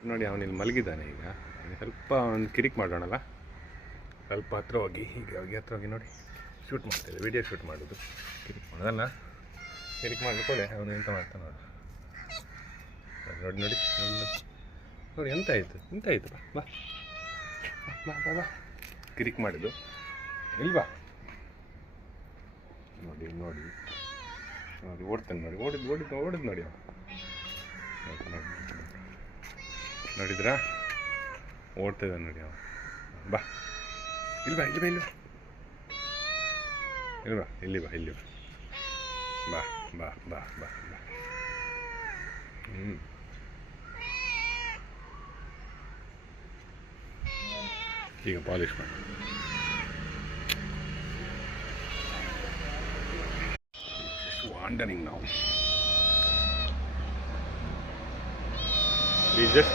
ನೋಡಿ ಅವನಿಲ್ಲಿ ಮಲಗಿದ್ದಾನೆ ಈಗ. ಸ್ವಲ್ಪ ಒಂದು ಕಿರಿಕ್ ಮಾಡೋಣಲ್ಲ, ಸ್ವಲ್ಪ ಹತ್ರ ಹೋಗಿ ಹೀಗೆ ಹೋಗಿ ಹತ್ರ ಹೋಗಿ ನೋಡಿ ಶೂಟ್ ಮಾಡ್ತೇವೆ, ವಿಡಿಯೋ ಶೂಟ್ ಮಾಡೋದು. ಕಿರಿಕ್ ಮಾಡೋದಲ್ಲ, ಕಿರಿಕ್ ಮಾಡಿಕೊಳ್ಳೆ ಅವನು ಎಂತ ಮಾಡ್ತಾನೆ ನೋಡಿ ನೋಡಿ ನೋಡಿ ನೋಡಿ ನೋಡಿ ಎಂತ ಆಯಿತು ಬಾ ಬಾ ಬಾ ಬಾ ಬಾ ಕಿರಿಕ್ ಮಾಡಿದ್ದು ಇಲ್ವಾ ನೋಡಿ ನೋಡಿ ನೋಡಿ ಓಡ್ತಾನೆ ನೋಡಿ ಓಡಿದ್ದು ನೋಡಿ ಅವ ನೋಡಿದ್ರಾ ಓಡ್ತಾಯಿದ್ದ ನೋಡಿ ಅವ. ಬಾ ಇಲ್ವಾ ಇಲ್ಲಿ ಬಾ ಬಾ ಬಾ ಬಾ ಬಾ ಈಗ ಪಾಲಿಶ್ ಮಾಡಿ. Wandering now. He's just